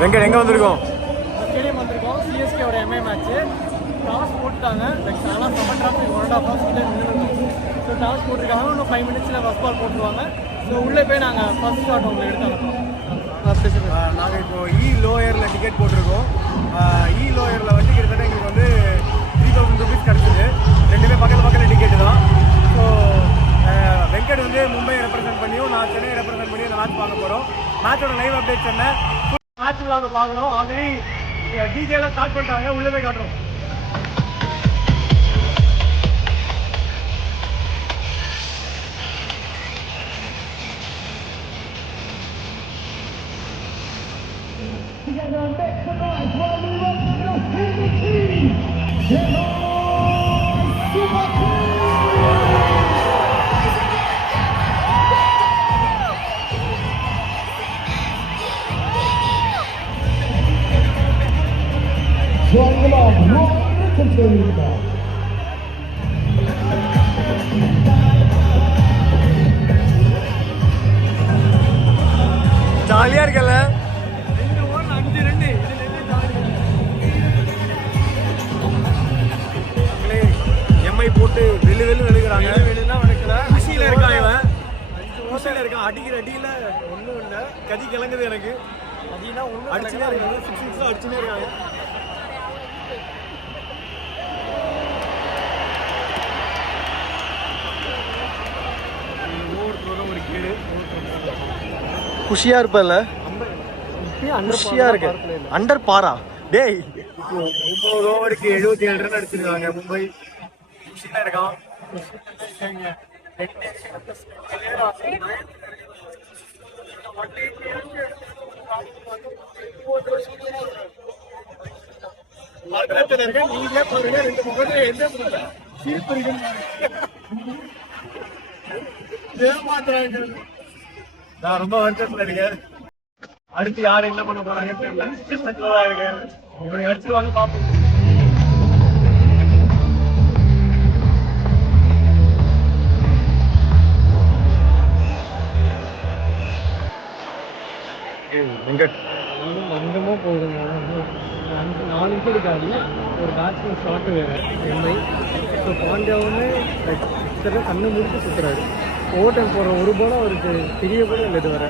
வெங்கட் எங்கே வந்திருக்கோம்? ஸ்டேடியம் வந்திருக்கோம். சிஎஸ்கேவோட எம்ஐ மேட்ச்சு. டாஸ் போட்டுட்டாங்க. லைக் அதெல்லாம் செம்ம டிராஃபிக் 1.5 hours நின்றுருக்கோம். ஸோ டாஸ் போட்டிருக்காங்க. இன்னும் 5 minutes ஃபர்ஸ்ட் பால் போட்டுருவாங்க. ஸோ உள்ளே போய் நாங்கள் ஃபர்ஸ்ட் ஷாட் உங்களுக்கு எடுத்தாங்க. நாங்கள் இப்போ லோயரில் டிக்கெட் போட்டிருக்கோம். லோயரில் வந்து கிட்டத்தட்ட எங்களுக்கு வந்து 3000 rupees கிடச்சிது. ரெண்டுமே பக்கத்தில் டிக்கெட்டு தான். ஸோ வெங்கட் வந்து மும்பை ரெப்ரசென்ட் பண்ணியும் நான் சென்னை ரெப்ரசென்ட் பண்ணி அந்த மேட்ச் பார்க்க போகிறோம். மேட்சோட லைவ் அப்டேட்ஸ் என்ன மேட்ச் நாங்கள் பார்க்குறோம். ஆல்ரெடி டீட்டெயிலாக ஸ்டார்ட் பண்ணிட்டாங்க. உள்ளே போய் காட்டுறோம். ஜாலியா இருக்கல. 2 over 5 run. எம்ஐ போட்டு வெளுக்கிறாங்க. குஷியில இருக்கான் இவன். குஷியில இருக்கான். அடிக்கிற அடியில ஒன்றும் இல்லை. கதி கிளங்குது எனக்கு. அடினா ஒன்றும் அடிச்சுனே இருக்காங்க. 6 அடிச்சுனே இருக்காங்க. ஒரு கேடு குஷியா இருப்பல. குஷியா இருக்கு. அண்டர் பாரா டேய். 9 ஓவருக்கு 77 ரன் அடிச்சிருக்காங்க மும்பை. குஷியா இருக்கான். நீங்க பாருங்க 2 முகத்துல எந்த சிரிப்பு இருக்குன்னு நான் ரொம்ப வருஷத்துல இருக்கேன். அடுத்து யாரும் என்ன பண்ண போறாங்க தெரியல. அடிச்சுவாங்க பாப்போம். அங்கமா போகுதுங்க. 4 விக்கெட் காடி ஒரு பேட்ஸ்மேன் ஷாட்டு வேறு எம்ஐ. ஸோ பாண்டியாவுமே கண்ணை முடிச்சு சுற்றுறாரு. ஓவர் டைம் போடுற ஒரு பாலும் அவருக்கு தெரிய கூட இல்லை இது வர.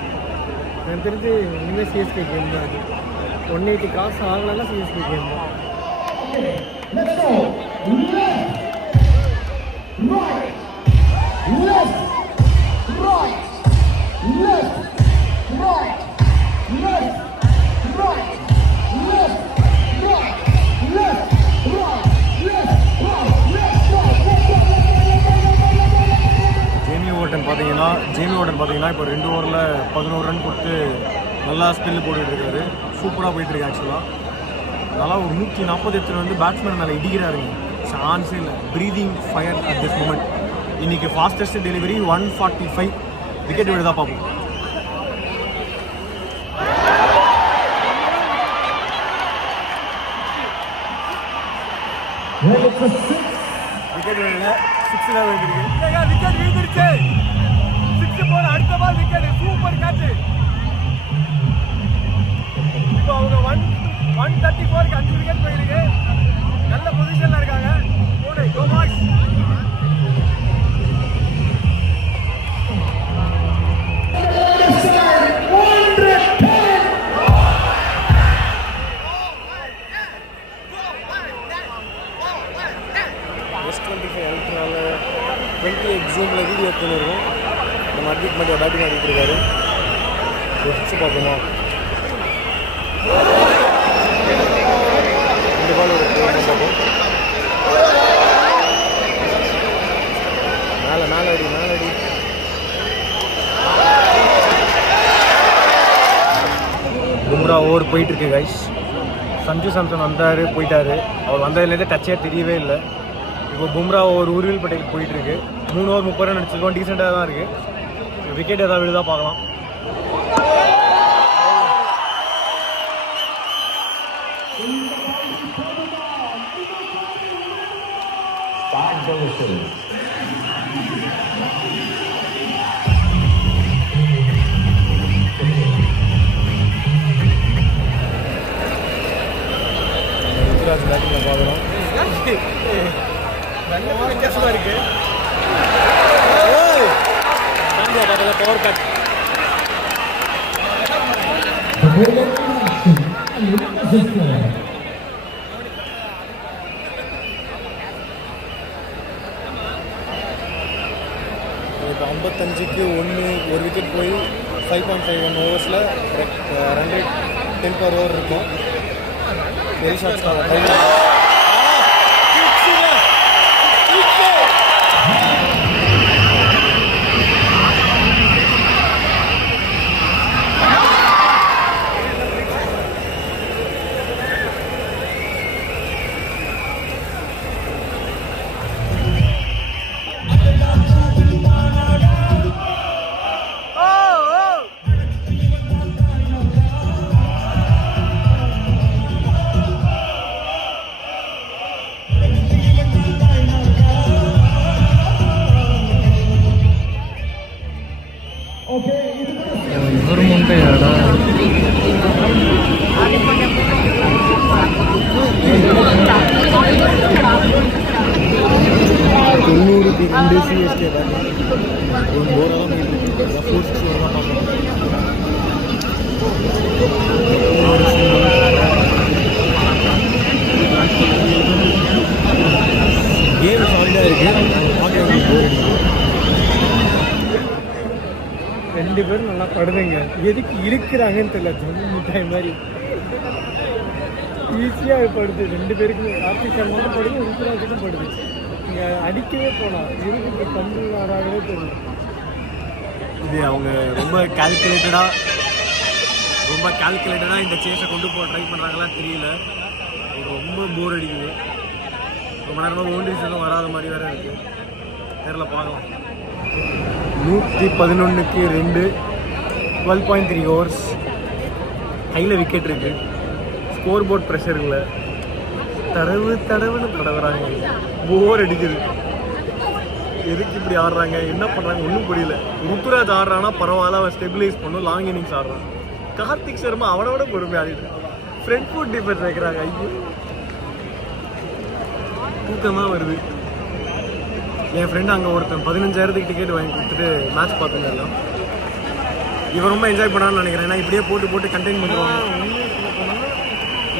எனக்கு தெரிஞ்சு இனிமேல் சிஎஸ்கே கேம் தான். அது 180 கிராஸ் ஆகலைன்னா சிஎஸ்கே கேம் தான். ஜேமி வார்டன் பார்த்தீங்கன்னா இப்போ 2 ஓவரில் 11 ரன் கொடுத்து நல்லா ஸ்பில்லு போட்டுட்டு இருக்காரு. சூப்பராக போயிட்டுருக்கு. ஆக்சுவலாக நல்லா ஒரு 148 வந்து பேட்ஸ்மேன் மேலே இடிக்கிறாருங்க. சான்ஸே இல்லை. Breathing fire at this moment. இன்றைக்கி ஃபாஸ்டஸ்ட் டெலிவரி 145 விக்கெட் விழுதா பார்ப்போம். விக்கெட் விழுல 6 தான் விழுந்துருக்கு. விக்கெட் விழுந்துருச்சு. 6 போல அடுத்த பால் விக்கெட். Super catch. இப்போ அவங்க 134க்கு 5 விக்கெட் போயிருக்கு. நல்ல பொசிஷன்ல இருக்காங்க. போடு கோ மார்க்ஸ். ஜூமில் வீடியோ எடுத்துருக்கோம். நம்ம அட்மிட் பண்ணி பேட்டிங் ஆடிட்டு இருக்காரு. ஒரு 6 பார்ப்போமா? இந்த பால் ஒரு பார்ப்போம். மேலே அடி. பும்ரா ஓவர் போயிட்டுருக்கு கைஸ். சஞ்சு சாம்சன் வந்தார் போயிட்டார். அவர் வந்ததுலேருந்து டச்சே தெரியவே இல்லை. இப்போ பும்ரா ஒரு உருவில் பட்டேல் போயிட்டுருக்கு. 3 over 30 ரன் அடிச்சிருக்கோம். டீசெண்டாக தான் இருக்குது. விக்கெட் ஏதாவது விழுதா பார்க்கலாம். இப்போ 55க்கு 1 ஒரு விக்கெட் போய் 5.51 ஓவர்ஸில் ரன் ரேட் 10 per over இருக்கும். Very short star. இவர் முண்டையாடா தொண்ணூறுக்கு 2 சிஎஸ்கே ஒரு போராக ஃபோர்ஸ் கேம் சாலிடாக இருக்குது. பார்க்க போர் அடிக்குது. 2 பேரும் நல்லா படுதுங்க. எதுக்கு இழுக்கிறாங்கன்னு தெரியல. ஜம்மு மிட்டாய் மாதிரி ஈஸியாக படுது 2 பேருக்குமே. கார்த்திக் சர்மாவும் படுது, ருத்ராஜுக்கும் படுது. இங்கே அடிக்கவே போகலாம். இருக்கு பந்து ஆறாகவே தெரியல. இது அவங்க ரொம்ப கால்குலேட்டடாக இந்த சேஸை கொண்டு போக ட்ரை பண்ணுறாங்களாம் தெரியல. ரொம்ப போர் அடிக்குது. ரொம்ப நேரமாக பவுண்டரிஸ் எதுவும் வராத மாதிரி வேறு இருக்குது. நேரில் பார்க்கலாம். 111க்கு 2 12.3 ஓவர்ஸ். கையில் விக்கெட் இருக்குது. ஸ்கோர் போர்ட் ப்ரெஷர் இல்லை. தடவுன்னு தடவுறாங்க. போர் அடிக்குது. எதுக்கு இப்படி ஆடுறாங்க, என்ன பண்ணுறாங்க ஒன்றும் புரியல. ருத்துராஜ் ஆடுறான்னா பரவாயில்ல, அவன் ஸ்டெபிலைஸ் பண்ணும். லாங் இன்னிங்ஸ் ஆடுறான். கார்த்திக் சர்மா அவனை விட பொறுமை ஆடிட்டு ஃப்ரண்ட் ஃபுட் டிஃபென்ஸ் வைக்கிறாங்க. ஐயோ தூக்கமாக வருது. என் ஃப்ரெண்டு அங்கே ஒருத்தன் 15,000க்கு டிக்கெட் வாங்கி கொடுத்துட்டு மேட்ச் பார்த்துக்கலாம். இவன் ரொம்ப என்ஜாய் பண்ணான்னு நினைக்கிறேன். ஏன்னா இப்படியே போட்டு கண்டெயின் பண்ணுவாங்க.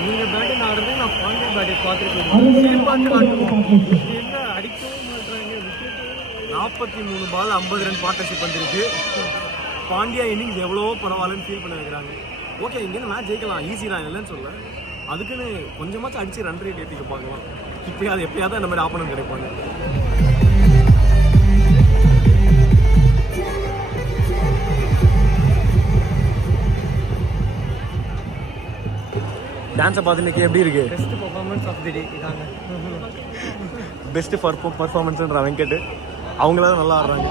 நீங்கள் பேட்டிங் ஆடுறது நான் பாண்டியன் பேட்டிங் பார்த்துருக்கேன். என்ன அடிக்கவும் மாட்டுறாங்க. 43 பால் 50 ரன் பார்ட்னர்ஷிப் வந்துருக்கு. பாண்டியா இன்னிங்ஸ் எவ்வளவோ பரவாயில்லன்னு ஃபீல் பண்ண வைக்கிறாங்க. ஓகே, இங்கேருந்து மேட்ச் ஜெயிக்கலாம், ஈஸி தான், இல்லைன்னு சொல்ல. அதுக்குன்னு கொஞ்சமாச்சும் அடிச்சு ரன் ரேட் ஏற்றிக்க பார்க்கலாம். இப்போயாவது எப்பயாவது அந்த மாதிரி ஆப்பனன்ட் கிடைப்பாங்க. டான்ஸை பார்த்து இன்னைக்கு எப்படி இருக்கு? பெஸ்ட் பர்ஃபார்மன்ஸ் ஆஃப் தி டே இதாங்க. பெஸ்ட் பர்ஃபார்மன்ஸ்ன்ற வெங்கட் அவங்களால நல்லா ஆடுறாங்க.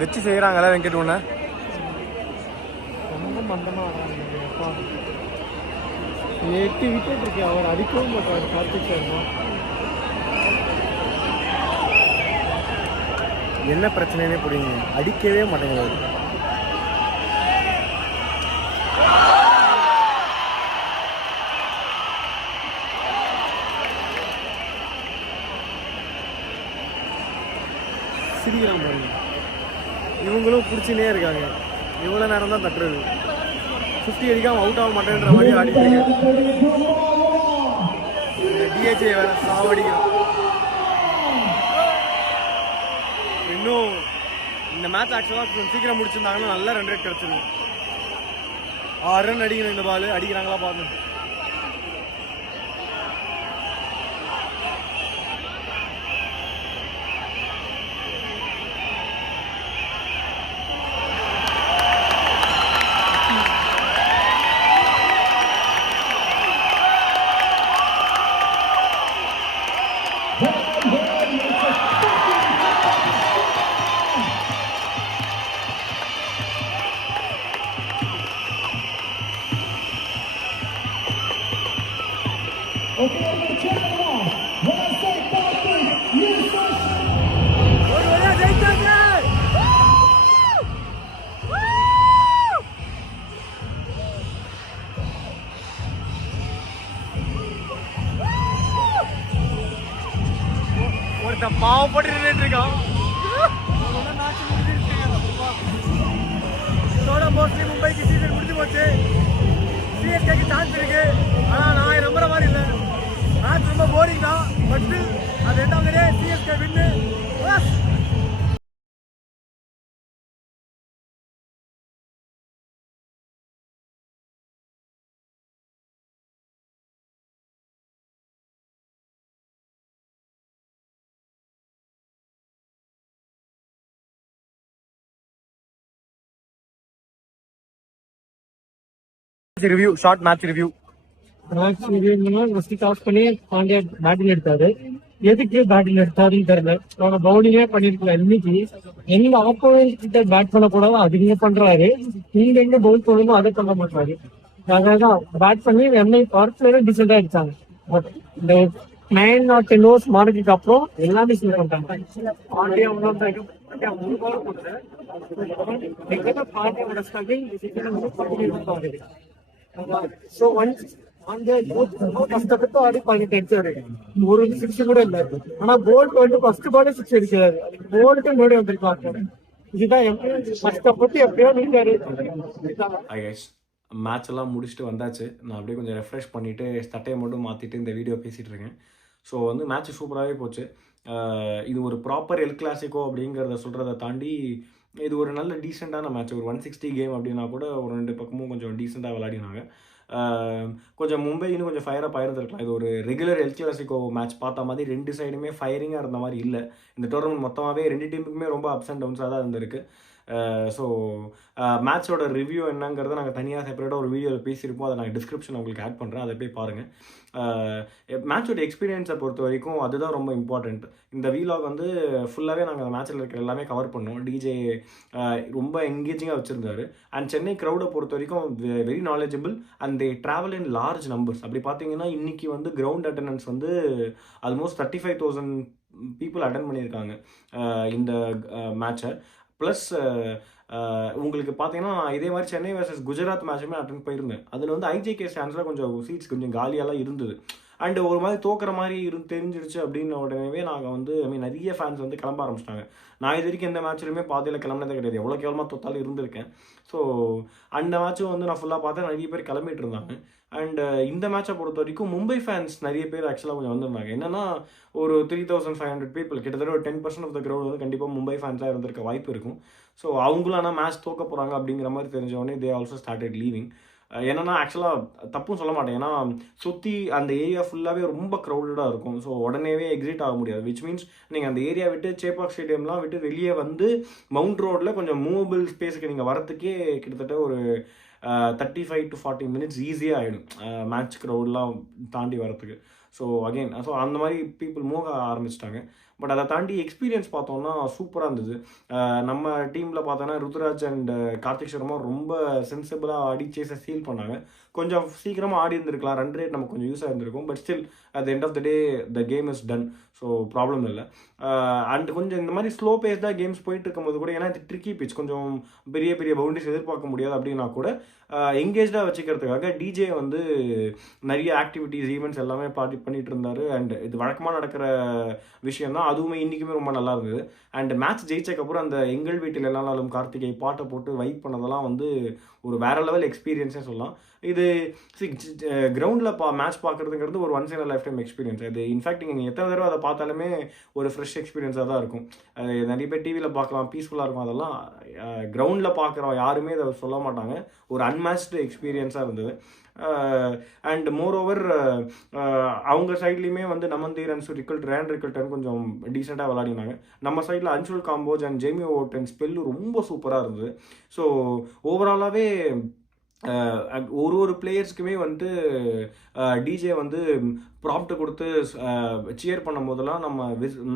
வச்சு செய்கிறாங்களா வெங்கட் ஒன்று? ரொம்ப மந்தமாக ஆடுறாங்க. அப்பா 8 விக்கெட் இருக்கு. அவர் அடிக்கவும் மாட்டார் கார்த்திக் சர்மா. என்ன பிரச்சனைனே புரியுங்க, அடிக்கவே மாட்டேங்கிறாரு. சிரிக்கிறான் பாருங்க. இவங்களும் பிடிச்சினே இருக்காங்க. இவ்வளோ நேரம் தான் தட்டுறது. 50 அடிக்காம அவுட் ஆக மாட்டேன்ற மாதிரி ஆடிட்டு இருக்கு. டிஹெச்ஏ வேற சாவடிக்கும். இன்னும் இந்த மேட்ச் ஆக்சுவலாக சீக்கிரம் முடிச்சிருந்தாங்கன்னா நல்ல ரன் ரேட் கிடச்சிருக்கும். 6 ரன் அடிக்கணும். இந்த பால் அடிக்கிறாங்களா பார்க்கணும். ஒரு வழியா ஜெயிச்சாங்க. ஒருத்தன் பாவப்பட்டு நின்றுட்டு இருக்கான். இதோட மோஸ்ட்லி மும்பைக்கு சீசன் முடிஞ்சு போச்சு. சிஎஸ்கேக்கு சான்ஸ் இருக்கு, ஆனால் நான் நம்புற மாதிரி இல்லை. மேட்ச் ரொம்ப போரிங் தான், பட் அது ரெண்டாவது CSK win. Review, short match review. First toss பண்ணி பாண்டியா பேட்டிங் எடுத்தாரு. எதுக்கு பேட்டிங் எடுத்தாருன்னு தெரியல. அவனை பவுலிங்கே பண்ணிருக்கலாம். இன்னைக்கு எங்க ஆப்போனன்ட் கிட்ட பேட் பண்ணக்கூடாதோ அது இங்க பண்றாரு, நீங்க எங்க பவுல் பண்ணணுமோ அதை பண்ண மாட்டாரு. அதனாலதான் பேட் பண்ணி என்னை பவர் பிளேயர் டிசைட் ஆயிடுச்சாங்க. பட் இந்த 9 or 10 overs மார்க்குக்கு அப்புறம் எல்லாமே சீல் பண்ணிட்டாங்க. பாண்டியா மூணு பால் போட்டு பாண்டியாவோட struggle So once on the கஷ்டப்பட்டு ஆடி பாயிண்ட் எடுத்தாரு. ஒரு 6 கூட இல்ல. ஆனா போல்ட் வந்து ஃபர்ஸ்ட் பாலே 6 அடிச்சாரு. போல்ட் முன்னாடி வந்திருக்காங்க. இதுதான் கஷ்டப்பட்டு எப்படியோ நீட்டாரு. மேட்ச் எல்லாம் முடிச்சுட்டு வந்தாச்சு. நான் அப்படியே கொஞ்சம் ரெஃப்ரெஷ் பண்ணிவிட்டு சட்டையை மட்டும் மாற்றிட்டு இந்த வீடியோ பேசிகிட்டு இருக்கேன். ஸோ வந்து மேட்ச் சூப்பராகவே போச்சு. இது ஒரு ப்ராப்பர் எல் கிளாசிக்கோ அப்படிங்கிறத சொல்கிறத தாண்டி இது ஒரு நல்ல டீசெண்டான மேட்ச். ஒரு 160 கேம் அப்படின்னா கூட ஒரு 2 பக்கமும் கொஞ்சம் டீசெண்டாக விளையாடினாங்க. கொஞ்சம் மும்பை இன்னும் கொஞ்சம் ஃபயராக இருந்திருக்கலாம். இது ஒரு ரெகுலர் எல் கிளாசிக்கோ மேட்ச் பார்த்த மாதிரி 2 சைடுமே ஃபயரிங்காக இருந்த மாதிரி இல்லை. இந்த டோர்னமெண்ட் மொத்தமாகவே 2 டீமுக்குமே ரொம்ப அப்ஸ் அண்ட் டவுன்ஸாக தான் இருந்திருக்கு. ஸோ மேட்சோட ரிவ்யூ என்னங்கிறத நாங்கள் தனியாக செப்பரேட்டாக ஒரு வீடியோவில் பேசியிருப்போம். அதை நான் டிஸ்கிரிப்ஷன் உங்களுக்கு ஆட் பண்ணுறேன், அதை போய் பாருங்கள். மேட்சோட எக்ஸ்பீரியன்ஸை பொறுத்த வரைக்கும் அதுதான் ரொம்ப இம்பார்ட்டண்ட். இந்த வீலாக் வந்து ஃபுல்லாகவே நாங்கள் அந்த மேட்ச்சில் இருக்கிற எல்லாமே கவர் பண்ணோம். டிஜே ரொம்ப என்கேஜிங்காக வச்சுருந்தாரு. அண்ட் சென்னை க்ரௌடை பொறுத்த வரைக்கும் very knowledgeable and they travel in large numbers. அப்படி பார்த்தீங்கன்னா இன்றைக்கி வந்து கிரவுண்ட் அட்டண்டன்ஸ் வந்து ஆல்மோஸ்ட் 35,000 பீப்புள் அட்டன் பண்ணியிருக்காங்க இந்த மேட்சை. ப்ளஸ் உங்களுக்கு பார்த்தீங்கன்னா இதே மாதிரி சென்னை வர்சஸ் குஜராத் மேட்சுமே அட்டன் போயிருந்தேன். அதில் வந்து ஐஜேகே ஸ்டாண்ட்ஸில் கொஞ்சம் சீட்ஸ் கொஞ்சம் காலியாலாம் இருந்தது. அண்டு ஒரு மாதிரி தோக்குற மாதிரி தெரிஞ்சிருச்சு அப்படின்ன உடனே நாங்கள் வந்து நிறைய ஃபேன்ஸ் வந்து கிளம்ப ஆரம்பிச்சிட்டாங்க. நான் இது வரைக்கும் எந்த மேட்ச்லையுமே பாதியில் கிளம்பினதே கிடையாது. எவ்வளோ கேவலமாக தோத்தாலும் இருந்திருக்கேன். ஸோ அந்த மேட்சும் வந்து நான் ஃபுல்லாக பார்த்தேன், நிறைய பேர் கிளம்பிட்டு இருந்தாங்க. அண்ட் இந்த மேட்சை பொறுத்த வரைக்கும் மும்பை ஃபேன்ஸ் நிறைய பேர் ஆக்சுவலாக கொஞ்சம் வந்திருந்தாங்க. என்னன்னா ஒரு 3,500 பீப்புள், கிட்டத்தட்ட ஒரு 10% ஆஃப் த க்ரௌட் வந்து கண்டிப்பாக மும்பை ஃபேன்ஸாக இருந்திருக்க வாய்ப்பு இருக்கும். ஸோ அவங்களும் ஆனால் மேட்ச் தோக்க போகிறாங்க அப்படிங்கிற மாதிரி தெரிஞ்சவொடனே தே ஆல்சோ ஸ்டார்டட் லீவிங். என்னன்னா ஆக்சுவலாக தப்பும் சொல்ல மாட்டேன், ஏன்னா சுற்றி அந்த ஏரியா ஃபுல்லாகவே ரொம்ப க்ரௌடடாக இருக்கும். ஸோ உடனேவே எக்ஸிட் ஆக முடியாது. விச் மீன்ஸ் நீங்கள் அந்த ஏரியா விட்டு சேப்பாக் ஸ்டேடியம்லாம் விட்டு வெளியே வந்து மவுண்ட் ரோடில் கொஞ்சம் மூவபிள் ஸ்பேஸுக்கு நீங்கள் வரத்துக்கே கிட்டத்தட்ட ஒரு 35 to 40 minutes ஈஸியாக ஆகிடும் மேட்ச் க்ரௌட்லாம் தாண்டி வரத்துக்கு. ஸோ அகெயின் அந்த மாதிரி பீப்புள் மூவ் ஆரம்பிச்சிட்டாங்க. பட் அதை தாண்டி எக்ஸ்பீரியன்ஸ் பார்த்தோம்னா சூப்பராக இருந்தது. நம்ம டீமில் பார்த்தோன்னா ருத்ராஜ் அண்ட் கார்த்திக் சர்மா ரொம்ப சென்சிபிளாக ஆடி சேஸை சீல் பண்ணாங்க. கொஞ்சம் சீக்கிரமாக ஆடி இருந்திருக்கலாம், ரன் ரேட் நமக்கு கொஞ்சம் யூஸாக இருந்திருக்கும். But still at the end of the day the game is done. So problem இல்லை. அண்ட் கொஞ்சம் இந்த மாதிரி ஸ்லோ பேஸ்டாக கேம்ஸ் போயிட்டு இருக்கும்போது கூட, ஏன்னா இது ட்ரிக்கி பிச், கொஞ்சம் பெரிய பெரிய பவுண்டரிஸ் எதிர்பார்க்க முடியாது அப்படின்னா கூட எங்கேஜாக வச்சுக்கிறதுக்காக டிஜே வந்து நிறைய ஆக்டிவிட்டீஸ் ஈவெண்ட்ஸ் எல்லாமே பண்ணிட்டு இருந்தார். அண்ட் இது வழக்கமாக நடக்கிற விஷயம் தான், அதுவுமே இன்றைக்குமே ரொம்ப நல்லா இருந்தது. அண்ட் மேட்ச் ஜெயிச்சக்கப்புறம் அந்த எங்கள் வீட்டில் எல்லா நாளும் கார்த்திகை பாட்டை போட்டு வைப் பண்ணதெல்லாம் வந்து ஒரு வேற லெவல் எக்ஸ்பீரியன்ஸே சொல்லலாம். இது கிரவுண்டில் மேட்ச் பார்க்குறதுங்கிறது ஒரு once in a life time experience. அது இன்ஃபேக்ட் நீங்கள் எத்தனை தடவை அதை பார்த்தாலுமே ஒரு ஃப்ரெஷ் எக்ஸ்பீரியன்ஸாக தான் இருக்கும். அது நிறைய பேர் டிவியில் பார்க்கலாம், பீஸ்ஃபுல்லாக இருக்கும். அதெல்லாம் கிரவுண்டில் பார்க்குறோம் யாருமே அதை சொல்ல மாட்டாங்க. ஒரு அன்மேட்ச்டு எக்ஸ்பீரியன்ஸாக இருந்தது. அண்ட் மோர் ஓவர் அவங்க சைட்லேயுமே வந்து நமந்தீர் அண்ட் ரேன் ரிக்கல்டன் கொஞ்சம் டீசெண்டாக விளையாடினாங்க. நம்ம சைடில் Anshul Kamboj and Jamie Orton spell ரொம்ப சூப்பராக இருந்தது. ஸோ ஓவராலாகவே ஒரு பிளேயர்ஸ்க்குமே வந்துட்டு டிஜே வந்து ப்ராம்ப்ட் கொடுத்து சியர் பண்ணும் போதெல்லாம்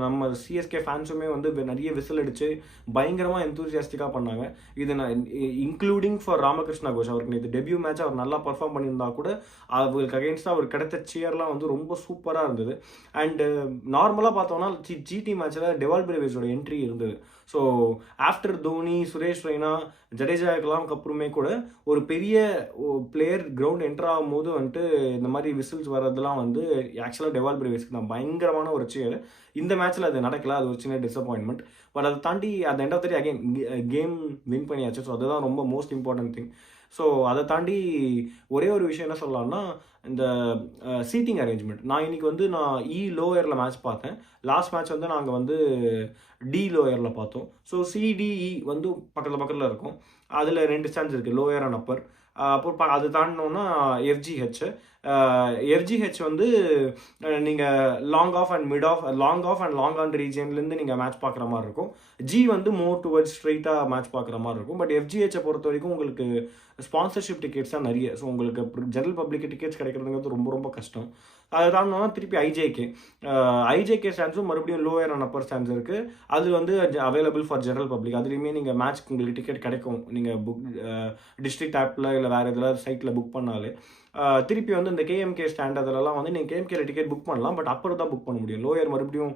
நம்ம சிஎஸ்கே ஃபேன்ஸுமே வந்து நிறைய விசில் அடித்து பயங்கரமாக எந்தூசியாஸ்டிக்காக பண்ணாங்க. இது நான் இன்க்ளூடிங் ஃபார் ராமகிருஷ்ணா கோஷ். அவருக்கு இது டெபியூ மேட்ச் அவர் நல்லா பர்ஃபார்ம் பண்ணியிருந்தா கூட அவருக்கு அகெயின்ஸ்டாக அவர் கிடைத்த சியர்லாம் வந்து ரொம்ப சூப்பராக இருந்தது. அண்டு நார்மலாக பார்த்தோம்னா ஜிடி மேட்ச்சில் டெவால் பிரேவிஸோட என்ட்ரி இருந்தது. ஸோ ஆஃப்டர் தோனி, சுரேஷ் ரெய்னா, ஜடேஜாக்கெல்லாம் அப்புறமே கூட ஒரு பெரிய பிளேயர் கிரவுண்ட் என்டர் ஆகும் போது வந்துட்டு இந்த மாதிரி விசில்ஸ் வர்றதுலாம் வந்து ஆக்சுவலாக டெவால் பிரேவிஸ்க்கு தான் பயங்கரமான ஒரு சியர். இந்த மேட்ச்சில் அது நடக்கல, அது ஒரு சின்ன டிசப்பாயின்மெண்ட். பட் அதை தாண்டி அந்த end of the day again game win பண்ணியாச்சு. ஸோ அதுதான் ரொம்ப மோஸ்ட் இம்பார்ட்டன்ட் திங். ஸோ அதை தாண்டி ஒரே ஒரு விஷயம் என்ன சொல்லலாம்னா, இந்த சீட்டிங் அரேஞ்ச்மெண்ட். நான் இன்றைக்கி வந்து லோயரில் மேட்ச் பார்த்தேன். லாஸ்ட் மேட்ச் வந்து நாங்கள் வந்து டி லோயரில் பார்த்தோம். ஸோ சிடிஇ வந்து பக்கத்தில் இருக்கும். அதில் 2 ஸ்டாண்ட்ஸ் இருக்குது, லோயர் அண்ட் அப்பர். அப்புறம் அது தாண்டினோன்னா எஃப்ஜிஹெச் வந்து நீங்கள் long off and long on ரீஜன்லேருந்து நீங்கள் மேட்ச் பார்க்குற மாதிரி இருக்கும். ஜி வந்து மோர் டுவர்ட்ஸ் ஸ்ட்ரெயிட்டாக மேட்ச் பார்க்குற மாதிரி இருக்கும். பட் எஃப்ஜிஹெச்சை பொறுத்த வரைக்கும் உங்களுக்கு ஸ்பான்சர்ஷிப் டிக்கெட்ஸ் தான் நிறைய. ஸோ உங்களுக்கு ஜெனரல் பப்ளிக் டிக்கெட்ஸ் கிடைக்கிறதுங்கிறது ரொம்ப ரொம்ப கஷ்டம். அதை தாண்டினோன்னா திருப்பி ஐஜேகே ஸ்டாண்ட்ஸும் மறுபடியும் லோயர் அண்ட் அப்பர் ஸ்டாண்ட்ஸ் இருக்குது. அது வந்து அவைலபிள் ஃபார் ஜெனரல் பப்ளிக். அதுலேயுமே நீங்கள் மேட்ச்க்கு உங்களுக்கு டிக்கெட் கிடைக்கும். நீங்கள் டிஸ்ட்ரிக்ட் ஆப்பில் இல்லை வேறு எதாவது சைட்டில் புக் பண்ணாலே. திருப்பி வந்து இந்த கேஎம்கே ஸ்டாண்ட் அதிலலாம் வந்து நீங்கள் கேஎம்கேல டிக்கெட் புக் பண்ணலாம். பட் அப்புறம் தான் புக் பண்ண முடியும். லோயர் மறுபடியும்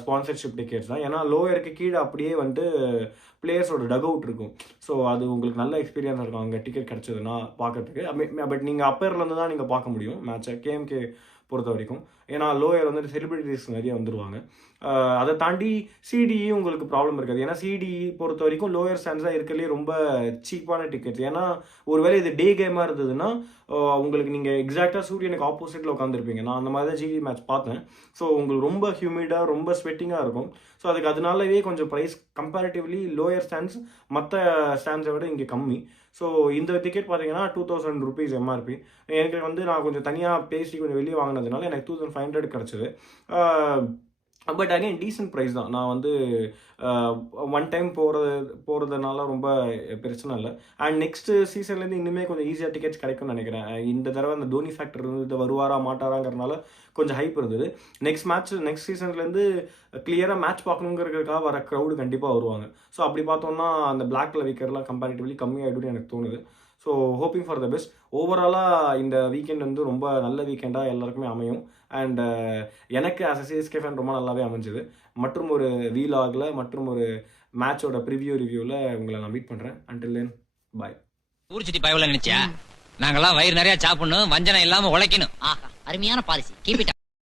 ஸ்பான்சர்ஷிப் டிக்கெட்ஸ் தான். ஏன்னா லோயருக்கு கீழே அப்படியே வந்துட்டு பிளேயர்ஸோட டக் அவுட் இருக்கும். ஸோ அது உங்களுக்கு நல்ல எக்ஸ்பீரியன்ஸ் இருக்கும் அங்கே டிக்கெட் கிடச்சதுன்னா பார்க்கறதுக்கு. பட் நீங்கள் அப்பர்லேருந்து தான் நீங்கள் பார்க்க முடியும் மேட்சை கேஎம்கே பொறுத்த வரைக்கும். ஏன்னா லோயர் வந்து செலிபிரிட்டிஸ் நிறைய வந்துடுவாங்க. அதை தாண்டி சிடிஇ உங்களுக்கு ப்ராப்ளம் இருக்காது. ஏன்னா சிடிஇ பொறுத்த வரைக்கும் லோயர் ஸ்டாண்ட்ஸ் தான் இருக்கிறதுலே ரொம்ப சீப்பான டிக்கெட்ஸ். ஏன்னா ஒருவேளை இது டே கேமாக இருந்ததுன்னா உங்களுக்கு நீங்கள் எக்ஸாக்டாக சூரியனுக்கு ஆப்போசிட்டில் உட்காந்துருப்பீங்க. நான் அந்த மாதிரி தான் ஜிடி மேட்ச் பார்த்தேன். ஸோ உங்களுக்கு ரொம்ப ஹியூமிடாக ரொம்ப ஸ்வெட்டிங்காக இருக்கும். ஸோ அதனாலவே கொஞ்சம் ப்ரைஸ் கம்பேரிட்டிவ்லி லோயர் ஸ்டாண்ட்ஸ் மற்ற ஸ்டாண்ட்ஸை விட இங்கே கம்மி. ஸோ இந்த டிக்கெட் பார்த்தீங்கன்னா 2000 rupees எம்ஆர்பி. எனக்கு வந்து நான் கொஞ்சம் தனியாக பேசி கொஞ்சம் வெளியே வாங்கினதுனால எனக்கு 2500 கிடச்சிது. பட் அகைன் டீசென்ட் ப்ரைஸ் தான். நான் வந்து ஒன் டைம் போகிறதுனால ரொம்ப பிரச்சனை இல்லை. அண்ட் நெக்ஸ்ட்டு சீசன்லேருந்து இன்னுமே கொஞ்சம் ஈஸியாக டிக்கெட்ஸ் கிடைக்கும்னு நினைக்கிறேன். இந்த தடவை அந்த தோனி ஃபேக்டர் இருந்தது, வருவாரா மாட்டாராங்கிறதுனால கொஞ்சம் ஹைப் இருந்தது. நெக்ஸ்ட் சீசன்லேருந்து கிளியராக மேட்ச் பார்க்கணுங்கிறதுக்காக வர க்ரௌடு கண்டிப்பாக வருவாங்க. ஸோ அப்படி பார்த்தோம்னா அந்த பிளாக்ல விற்கிறதுலாம் கம்பேரிட்டிவ்லி கம்மியாகிடும்னு எனக்கு தோணுது. So hoping for the best. ஓவராலாக இந்த வீக்கெண்ட் வந்து ரொம்ப நல்ல வீக்கெண்டாக எல்லாருக்குமே அமையும். அண்ட் எனக்கு ஆஸ் அ சிஎஸ்கே ஃபேன் ரொம்ப நல்லாவே அமைஞ்சுது. மற்றும் ஒரு வீலாகில் மற்றும் ஒரு மேட்சோட ரிவ்யூவில் உங்களை நான் மீட் பண்ணுறேன். அன்டில் தென் பாய். ஊர் சுத்தி பயவல நினைச்சா நாங்கெல்லாம் வயிறு நிறைய சாப்பிடணும், வஞ்சனம் இல்லாம உழைக்கணும். ஆஹா, அருமையான பாலிசி. Keep it